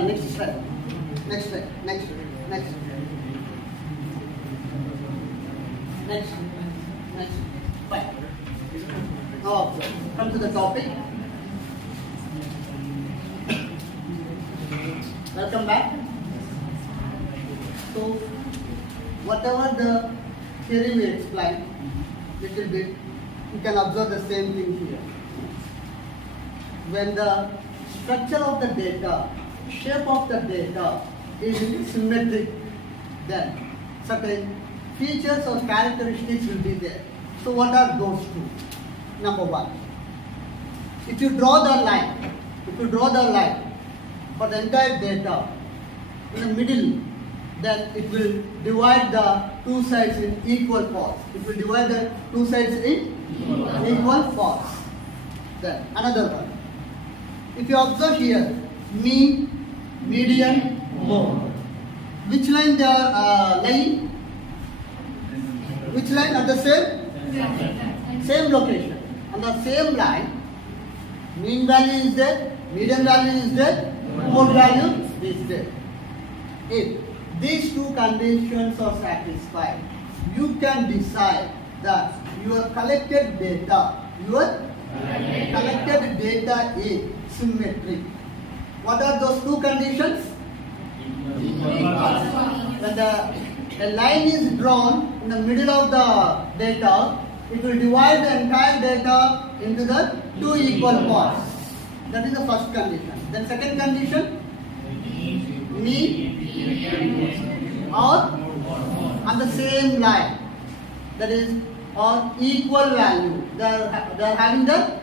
next slide. Next slide. Next. Next. Next. Next. Fine. Now come to the topic. Welcome back. So whatever the theory we explained, little bit, you can observe the same thing here. When the structure of the data, shape of the data is symmetric, then certain features or characteristics will be there. So what are those two? Number one, if you draw the line for the entire data in the middle, then it will divide the two sides in equal parts. It will divide the two sides in equal parts. Then another one. If you observe here, mean, median, mode. Which line they are lying? Which line at the same location? On the same line, mean value is there, median value is there, mode value is there. If these two conditions are satisfied, you can decide that your collected data is symmetric. What are those two conditions? When the line is drawn in the middle of the data, it will divide the entire data into the two equal parts. That is the first condition. Then second condition, mean or on the same line, that is or equal value. They are having the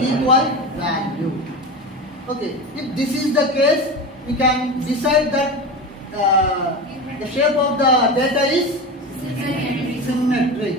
equal value. Okay, if this is the case, we can decide that the shape of the data is symmetric.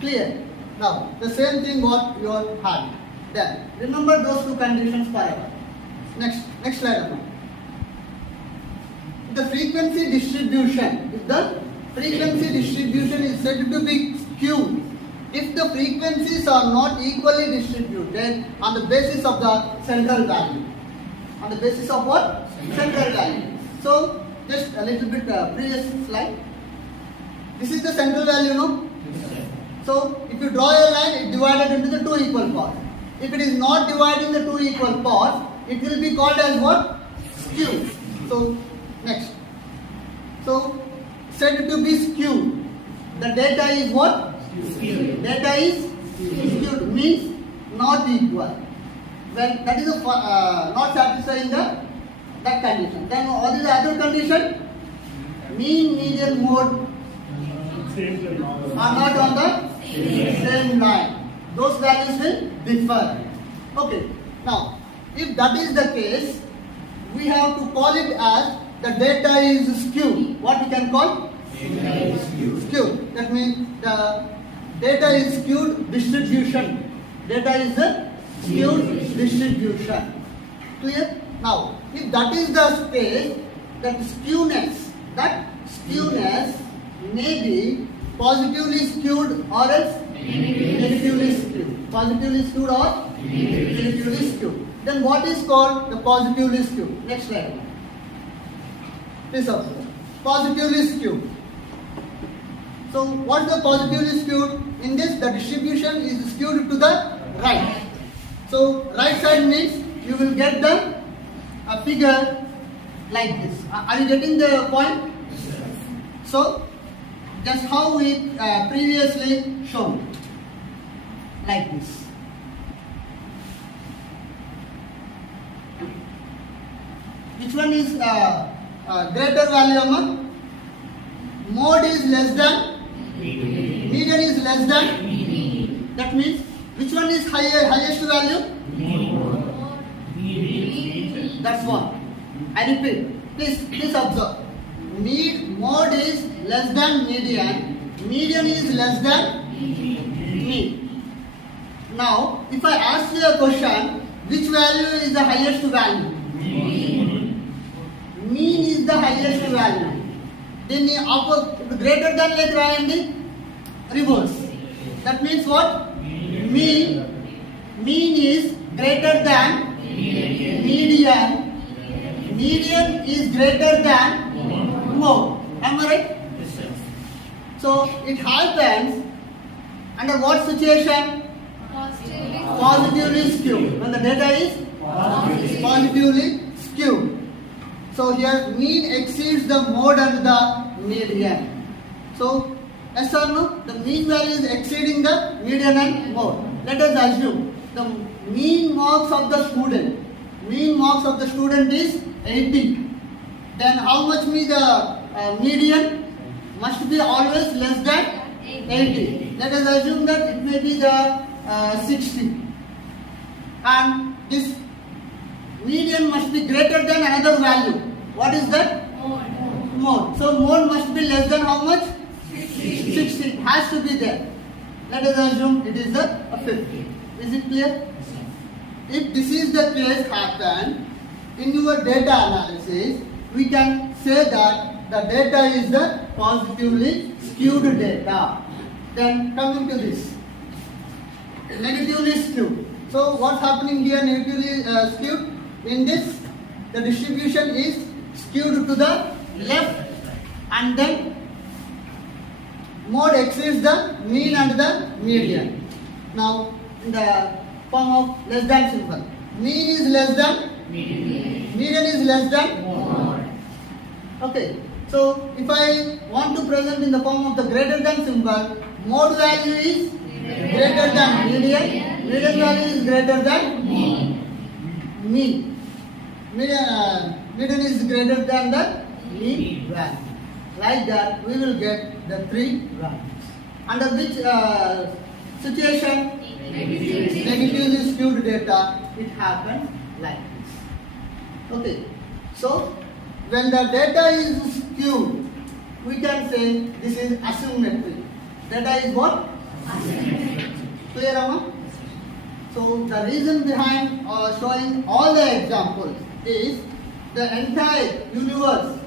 Clear? Now, the same thing what you are having. Then, remember those two conditions forever. Next slide. The frequency distribution. If the frequency distribution is said to be skewed, if the frequencies are not equally distributed on the basis of the central value. On the basis of what? Central value. So, just a little bit previous slide. This is the central value, no? So, if you draw a line, it divided into the two equal parts. If it is not dividing the two equal parts, it will be called as what? Skew. So, next. So, said to be skewed. The data is what? Skewed. Data is skewed, means not equal. When that is not satisfying that condition. Then what is the other condition? Mean, median, mode are not on the same line. Those values will differ. Okay. Now, if that is the case, we have to call it as the data is skewed. What we can call? Skewed. That means the data is skewed distribution. Data is the skewed distribution. Clear? Now, if that is the case, that skewness may be positively skewed or else negatively skewed. Positively skewed or negatively skewed. Then what is called the positively skewed? Next slide. Please observe. Positively skewed. So what is the positively skewed? In this, the distribution is skewed to the right. So right side means you will get the figure like this. Are you getting the point? So just how we previously shown, like this. Which one is greater value among? Mode is less than, median is less than. That means which one is highest value? That's one. I repeat. Please observe. Mode is less than median. Median is less than mean. Now, if I ask you a question, which value is the highest value? Mean is the highest value. Then greater than letter and reverse. That means what? Mean is greater than median. median is greater than mode. Am I right? So it happens under what situation? Positively skewed. When the data is positively skewed. So here mean exceeds the mode and the median. So yes or no? The mean value is exceeding the median and mode. Let us assume the mean marks of the student. Mean marks of the student is 80. Then how much be the median? Must be always less than 80. Let us assume that it may be the 60. And this median must be greater than another value. What is that? Mode. So mode must be less than how much? 60. It has to be there. Let us assume it is the 50. Is it clear? If this is the case happen, in your data analysis, we can say that the data is the positively skewed data. Then coming to this, negatively skewed. So what's happening here negatively skewed? In this, the distribution is skewed to the left and then mode exceeds the mean and the median. Now in the form of less than symbol. Mean is less than median is less than mode. Okay. So if I want to present in the form of the greater than symbol, mode value is greater than median, median value is greater than mean. Median is greater than the mean value. Like that, we will get the three values. Under which situation? Negatively skewed data, it happens like this. Okay. So when the data is skewed, we can say this is asymmetric. Data is what? Asymmetric. Clear, Amma? So the reason behind showing all the examples is the entire universe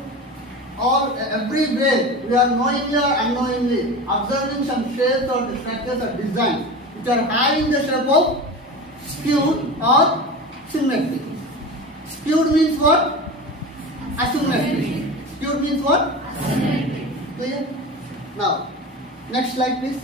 or everywhere we are knowingly or unknowingly observing some shapes or structures or designs which are having the shape of skewed or symmetric. Skewed means what? Asymmetric. Skewed means what? Asymmetric. Clear? Now, next slide please.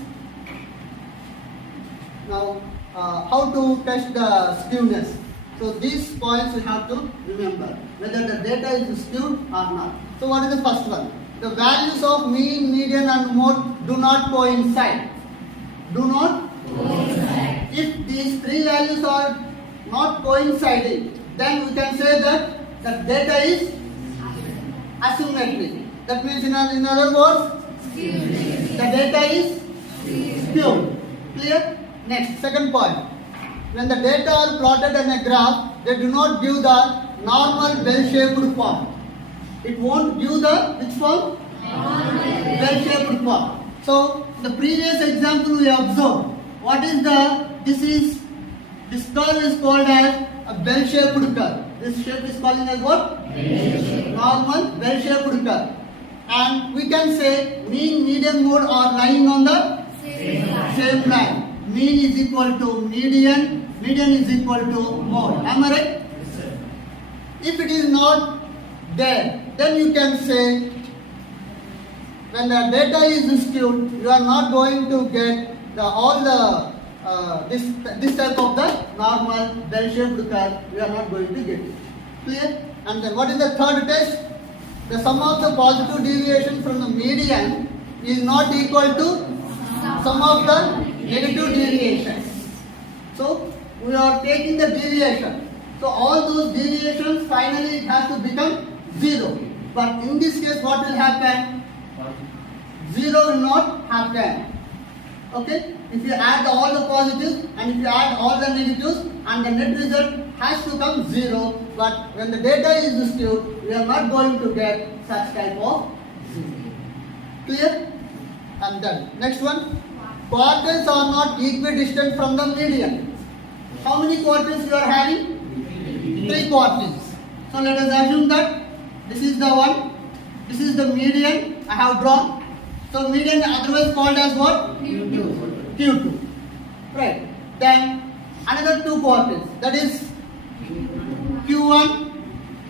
Now, how to test the skewness. So these points you have to remember whether the data is skewed or not. So what is the first one? The values of mean, median and mode do not coincide. Do not coincide. If these three values are not coinciding, then we can say that the data is asymmetric. That means in other words, the data is skewed. Clear? Next, second point. When the data are plotted in a graph, they do not give the normal bell-shaped form. It won't give the which form? Bell-shaped form. So the previous example we observed. What is this curve is called as a bell-shaped curve. This shape is called as what? Normal bell-shaped curve. And we can say mean, median, mode are lying on the same line. Mean is equal to median, median is equal to mode. Am I right? Yes, sir. If it is not there, then you can say when the data is skewed, you are not going to get this type of the normal bell-shaped curve. You are not going to get it. Clear? And then what is the third test? The sum of the positive deviation from the median is not equal to sum of the negative deviations. So we are taking the deviation. So all those deviations finally it has to become 0. But in this case what will happen? 0 will not happen. Okay? If you add all the positives and if you add all the negatives and the net result has to come 0. But when the data is skewed, we are not going to get such type of 0. Clear? And then next one. Quartiles are not equidistant from the median. How many quartiles you are having? 3 quartiles. So let us assume that this is the one, this is the median I have drawn. So median otherwise called as what? Q2. Q2. Right. Then another 2 quartiles, that is Q1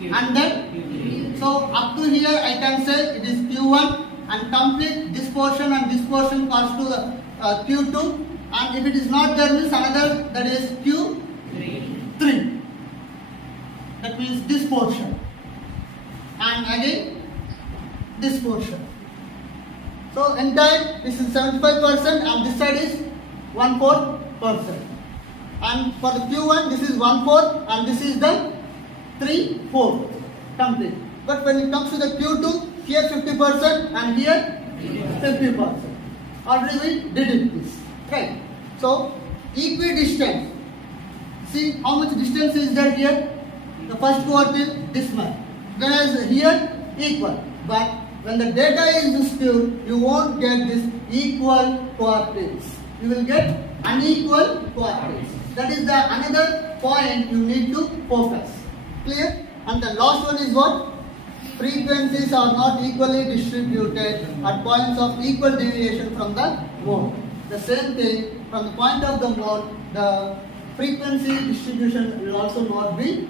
and then so up to here I can say it is Q1 and complete this portion and this portion comes to the Q2, and if it is not there means another, that is Q3. That means this portion and again this portion. So entire this is 75% and this side is 1/4%. And for the Q1 this is 1/4 and this is the 3/4 complete. But when it comes to the Q2, here 50% and here 50%. Already we did it this, right? So equidistant. See how much distance is there here? The first quartile this much. Whereas here equal. But when the data is skewed, you won't get this equal quartiles. You will get unequal quartiles. That is the another point you need to focus. Clear? And the last one is what? Frequencies are not equally distributed at points of equal deviation from the mode. The same thing, from the point of the mode, the frequency distribution will also not be